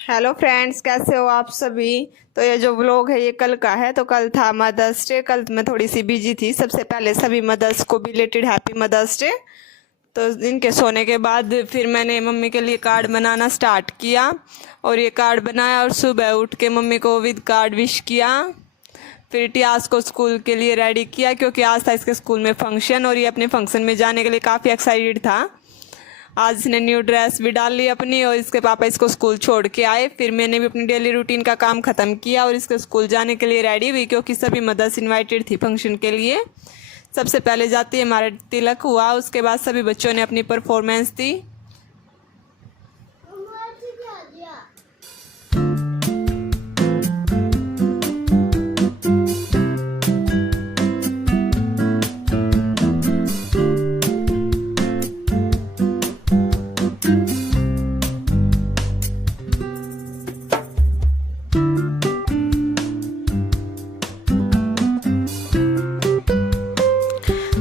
Hello friends, कैसे हो आप सभी। तो ये जो व्लॉग है ये कल का है। तो कल था मदर्स डे। कल मैं थोड़ी सी बिजी थी। सबसे पहले सभी मदर्स को बिलेटेड हैप्पी मदर्स डे। तो इनके सोने के बाद फिर मैंने मम्मी के लिए कार्ड बनाना स्टार्ट किया और ये कार्ड बनाया और सुबह उठ के मम्मी को विद कार्ड विश किया। फिर टियास को स्कूल के लिए रेडी किया क्योंकि आज था इसके स्कूल में फंक्शन और ये अपने फंक्शन में जाने के लिए काफ़ी एक्साइटेड था। आज इसने न्यू ड्रेस भी डाल ली अपनी और इसके पापा इसको स्कूल छोड़ के आए। फिर मैंने भी अपनी डेली रूटीन का काम ख़त्म किया और इसके स्कूल जाने के लिए रेडी हुई क्योंकि सभी मदर्स इनवाइटेड थी फंक्शन के लिए। सबसे पहले जाती है हमारा तिलक हुआ, उसके बाद सभी बच्चों ने अपनी परफॉर्मेंस दी।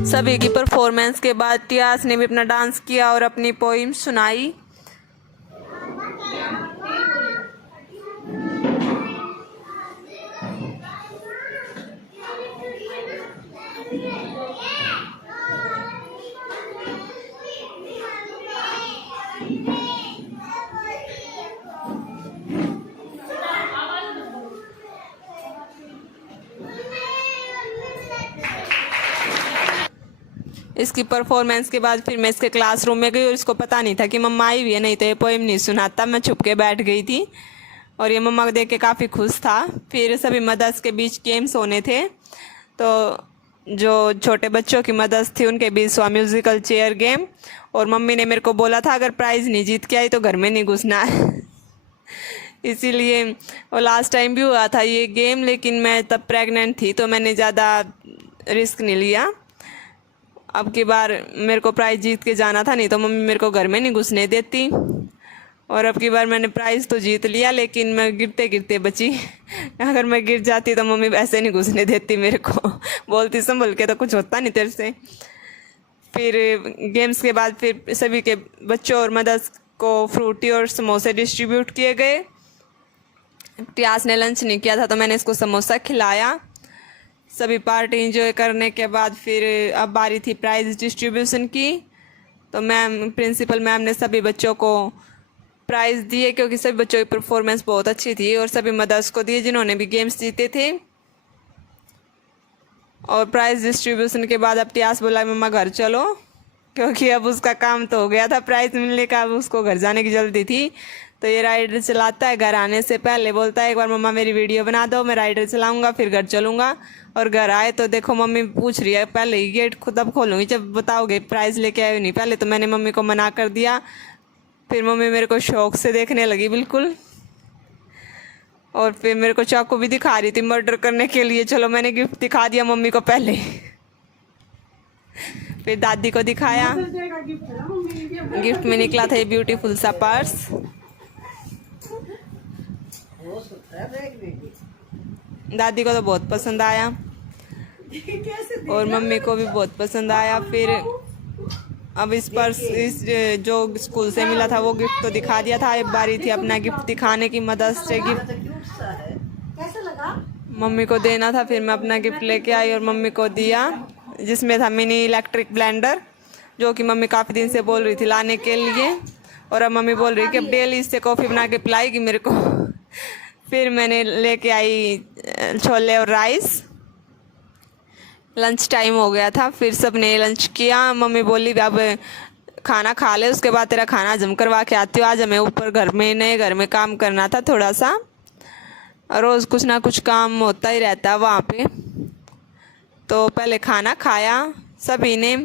सभी की परफॉर्मेंस के बाद टियास ने भी अपना डांस किया और अपनी पोइम सुनाई। इसकी परफॉर्मेंस के बाद फिर मैं इसके क्लासरूम में गई और इसको पता नहीं था कि मम्मा आई हुई है, नहीं तो ये पोएम नहीं सुनाता। मैं छुप के बैठ गई थी और ये मम्मा को देख के काफ़ी खुश था। फिर सभी मदर्स के बीच गेम्स होने थे, तो जो छोटे बच्चों की मदर्स थी उनके बीच हुआ म्यूज़िकल चेयर गेम। और मम्मी ने मेरे को बोला था अगर प्राइज़ नहीं जीत के आई तो घर में नहीं घुसना है इसीलिए। और लास्ट टाइम भी हुआ था ये गेम, लेकिन मैं तब प्रेग्नेंट थी तो मैंने ज़्यादा रिस्क नहीं लिया। अब की बार मेरे को प्राइज़ जीत के जाना था, नहीं तो मम्मी मेरे को घर में नहीं घुसने देती। और अब की बार मैंने प्राइज़ तो जीत लिया लेकिन मैं गिरते गिरते बची अगर मैं गिर जाती तो मम्मी वैसे नहीं घुसने देती मेरे को बोलती संभल के, तो कुछ होता नहीं तेरे से। फिर गेम्स के बाद फिर सभी के बच्चों और मदर्स को फ्रूटी और समोसे डिस्ट्रीब्यूट किए गए। टियास ने लंच नहीं किया था तो मैंने इसको समोसा खिलाया। सभी पार्टी इंजॉय करने के बाद फिर अब बारी थी प्राइज़ डिस्ट्रीब्यूशन की। तो मैम, प्रिंसिपल मैम ने सभी बच्चों को प्राइज़ दिए क्योंकि सभी बच्चों की परफॉर्मेंस बहुत अच्छी थी, और सभी मदर्स को दिए जिन्होंने भी गेम्स जीते थे। और प्राइज़ डिस्ट्रीब्यूशन के बाद अब टियास बोला मम्मा घर चलो, क्योंकि अब उसका काम तो हो गया था प्राइज़ मिलने का, अब उसको घर जाने की जल्दी थी। तो ये राइडर चलाता है, घर आने से पहले बोलता है एक बार मम्मा मेरी वीडियो बना दो, मैं राइडर चलाऊंगा फिर घर चलूँगा। और घर आए तो देखो मम्मी पूछ रही है पहले ही गेट खुद अब खोलूँगी जब बताओगे प्राइज़ लेके आए नहीं। पहले तो मैंने मम्मी को मना कर दिया, फिर मम्मी मेरे को शौक से देखने लगी बिल्कुल। और फिर मेरे को चाकू भी दिखा रही थी मर्डर करने के लिए। चलो मैंने गिफ्ट दिखा दिया मम्मी को पहले फिर दादी को दिखाया। गिफ्ट में निकला था ये ब्यूटीफुल सा पर्स। दादी को तो बहुत पसंद आया और मम्मी को भी बहुत पसंद आया। फिर अब इस पर्स इस जो स्कूल से मिला था वो गिफ्ट तो दिखा दिया था, अब बारी थी अपना गिफ्ट दिखाने की। मदर्स डे गिफ्ट मम्मी को देना था, फिर मैं अपना गिफ्ट लेके आई और मम्मी को दिया, जिसमें था मिनी इलेक्ट्रिक ब्लेंडर, जो कि मम्मी काफ़ी दिन से बोल रही थी लाने के लिए। और अब मम्मी बोल रही कि अब डेली इससे कॉफ़ी बना के पिलाएगी मेरे को फिर मैंने लेके आई छोले और राइस। लंच टाइम हो गया था, फिर सब ने लंच किया। मम्मी बोली अब खाना खा ले, उसके बाद तेरा खाना हजम करवा के आती हूँ। आज हमें ऊपर घर में नए घर में काम करना था थोड़ा सा, रोज़ कुछ ना कुछ काम होता ही रहता है वहाँ पे। तो पहले खाना खाया सभी ने,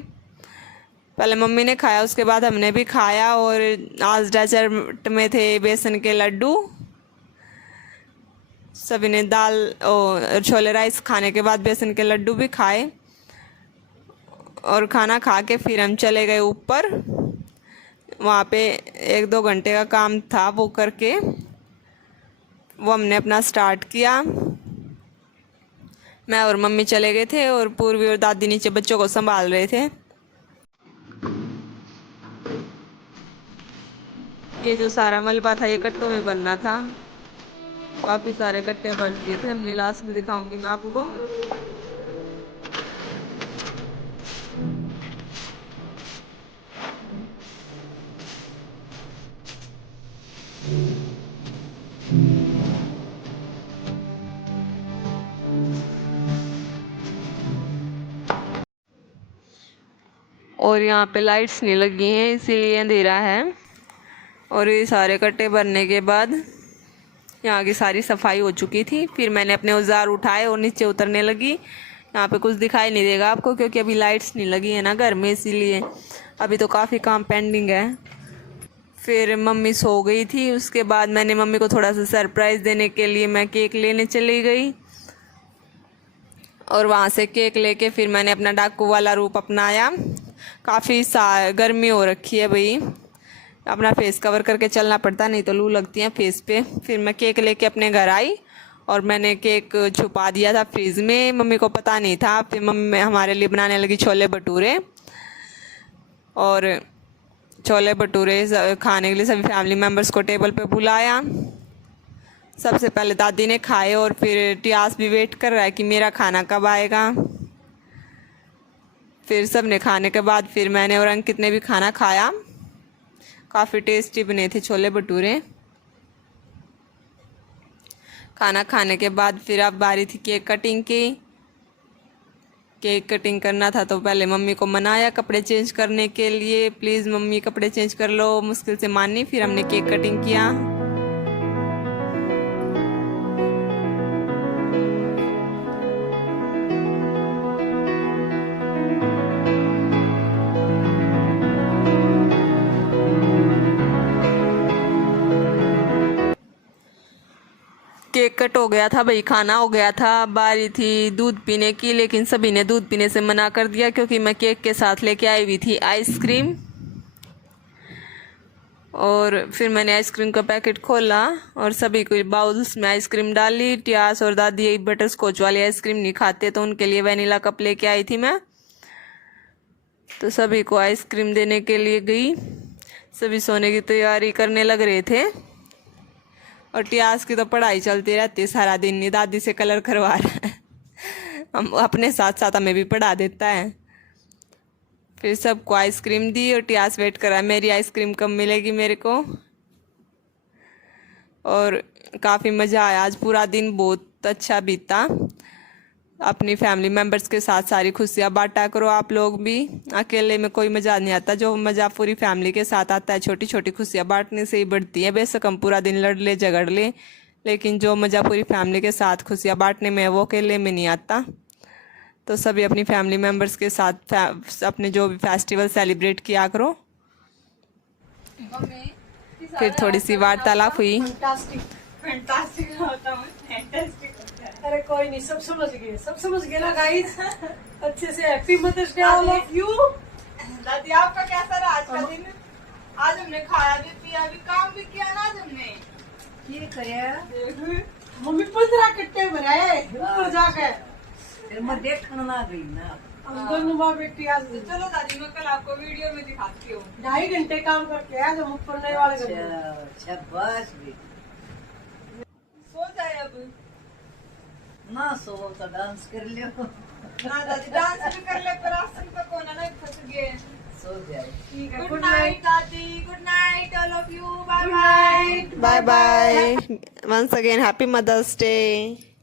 पहले मम्मी ने खाया उसके बाद हमने भी खाया। और आज डेजर्ट में थे बेसन के लड्डू। सभी ने दाल और छोले राइस खाने के बाद बेसन के लड्डू भी खाए। और खाना खा के फिर हम चले गए ऊपर, वहाँ पे 1-2 घंटे का काम था वो करके वो हमने अपना स्टार्ट किया। मैं और मम्मी चले गए थे और पूर्वी और दादी नीचे बच्चों को संभाल रहे थे। ये जो सारा मलबा था ये कट्टों में बनना था, काफी सारे कट्टे बन दिए थे। हमने लास्ट में दिखाऊंगी मैं आपको। और यहाँ पे लाइट्स नहीं लगी हैं इसीलिए अंधेरा है। और ये सारे कट्टे भरने के बाद यहाँ की सारी सफाई हो चुकी थी। फिर मैंने अपने औजार उठाए और नीचे उतरने लगी। यहाँ पे कुछ दिखाई नहीं देगा आपको क्योंकि अभी लाइट्स नहीं लगी है ना घर में, इसीलिए अभी तो काफ़ी काम पेंडिंग है। फिर मम्मी सो गई थी। उसके बाद मैंने मम्मी को थोड़ा सा सरप्राइज़ देने के लिए मैं केक लेने चली गई और वहाँ से केक लेके फिर मैंने अपना डाकू वाला रूप अपनाया। काफ़ी गर्मी हो रखी है भाई, अपना फेस कवर करके चलना पड़ता, नहीं तो लू लगती है फेस पे। फिर मैं केक लेके अपने घर आई और मैंने केक छुपा दिया था फ्रिज में, मम्मी को पता नहीं था। फिर मम्मी हमारे लिए बनाने लगी छोले भटूरे, और छोले भटूरे खाने के लिए सभी फैमिली मेम्बर्स को टेबल पे बुलाया। सबसे पहले दादी ने खाए और फिर टियास भी वेट कर रहा है कि मेरा खाना कब आएगा। फिर सब ने खाने के बाद फिर मैंने और अंकित ने भी खाना खाया। काफ़ी टेस्टी बने थे छोले भटूरे। खाना खाने के बाद फिर अब बारी थी केक कटिंग की। केक कटिंग करना था तो पहले मम्मी को मनाया कपड़े चेंज करने के लिए, प्लीज़ मम्मी कपड़े चेंज कर लो, मुश्किल से मानी। फिर हमने केक कटिंग किया। केक कट हो गया था भाई, खाना हो गया था। बारी थी दूध पीने की, लेकिन सभी ने दूध पीने से मना कर दिया क्योंकि मैं केक के साथ लेके आई हुई थी आइसक्रीम। और फिर मैंने आइसक्रीम का पैकेट खोला और सभी को बाउल्स में आइसक्रीम डाली। टियास और दादी एक बटर स्कॉच वाली आइसक्रीम नहीं खाते तो उनके लिए वनीला कप लेके आई थी मैं, तो सभी को आइसक्रीम देने के लिए गई। सभी सोने की तैयारी करने लग रहे थे और टियास की तो पढ़ाई चलती रहती है सारा दिन, नहीं दादी से कलर करवा रहा है हम अपने साथ साथ हमें भी पढ़ा देता है। फिर सबको आइसक्रीम दी और टियास वेट करा मेरी आइसक्रीम कब मिलेगी मेरे को। और काफ़ी मज़ा आया, आज पूरा दिन बहुत अच्छा बीता। अपनी फैमिली मेम्बर्स के साथ सारी खुशियाँ बांटा करो आप लोग भी, अकेले में कोई मज़ा नहीं आता, जो मज़ा पूरी फैमिली के साथ आता है छोटी छोटी खुशियाँ बांटने से ही बढ़ती है। बेशक हम पूरा दिन लड़ ले झगड़ ले, लेकिन जो मज़ा पूरी फैमिली के साथ खुशियाँ बांटने में है वो अकेले में नहीं आता। तो सभी अपनी फैमिली मेम्बर्स के साथ अपने जो भी फेस्टिवल सेलिब्रेट किया करो। फिर थोड़ी सी वार्तालाप हुई। अरे कोई नहीं, सब समझ गए ना गाइस। अच्छे से happy mother's day all of you. दादी आपका कैसा रहा आज का दिन? आज हमने खाया भी पिया भी काम भी किया ना आज हमने। ये करे मम्मी 15 कट्टे बनाए ऊपर जाके, फिर मैं देखने ना गई ना। हम दोनों माँ बेटी आज चलो दादी मैं कल आपको वीडियो में दिखाती हूँ। 2.5 घंटे काम करके आज हम ऊपर नए वाले शाबाश बेटी। सो जाए अब ना सो तो डांस कर लियो ना दादी, डांस भी कर ले पर आसन पे कोना ना फंस गए। सो जाए। ठीक है, गुड नाइट दादी, good night all of you, bye bye. Bye bye, once again happy mother's day.